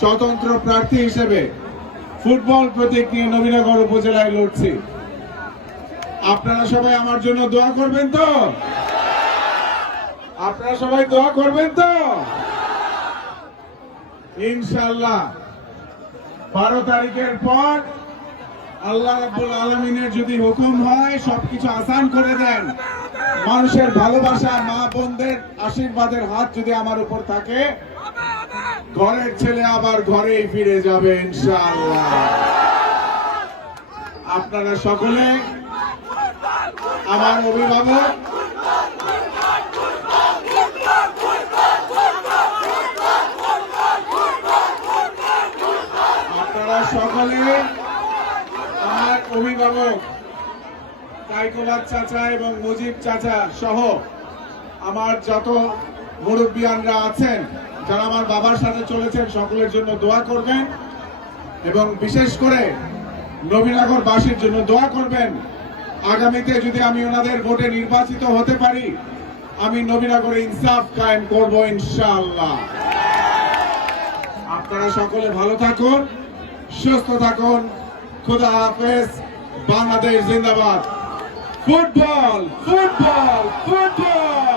স্বতন্ত্র প্রার্থী হিসেবে ফুটবল প্রতীক নিয়ে নবীনগর উপজেলায় লড়ছি। আপনারা সবাই আমার জন্য দোয়া করবেন তো? আপনারা সবাই দোয়া করবেন তো? ইনশাআল্লাহ 12 তারিখের পর আল্লাহ রাব্বুল আলামিনের যদি হুকুম হয়, সবকিছু আসান করে দেন, মানুষের ভালোবাসা, মা বোনদের আশীর্বাদের হাত যদি আমার উপর থাকে, ঘরের ছেলে আবার ঘরেই ফিরে যাবে ইনশাআল্লাহ। আপনারা সকলে আমার অভিভাবক, আপনারা সকলে আমার অভিভাবক কাইকোবাদ চাচা এবং মুজিব চাচা সহ আমার যত মুরব্বিয়ানরা আছেন, যারা আমার বাবার সাথে চলেছেন, সকলের জন্য দোয়া করবেন এবং বিশেষ করে নবীনগরবাসীর জন্য দোয়া করবেন। আগামীতে যদি আমি ওনাদের ভোটে নির্বাচিত হতে পারি, আমি নবীনগরে ইনসাফ কায়েম করব ইনশাআল্লাহ। আপনারা সকলে ভালো থাকুন, সুস্থ থাকুন। খুদা হাফেজ। বাংলাদেশ জিন্দাবাদ। Football football football.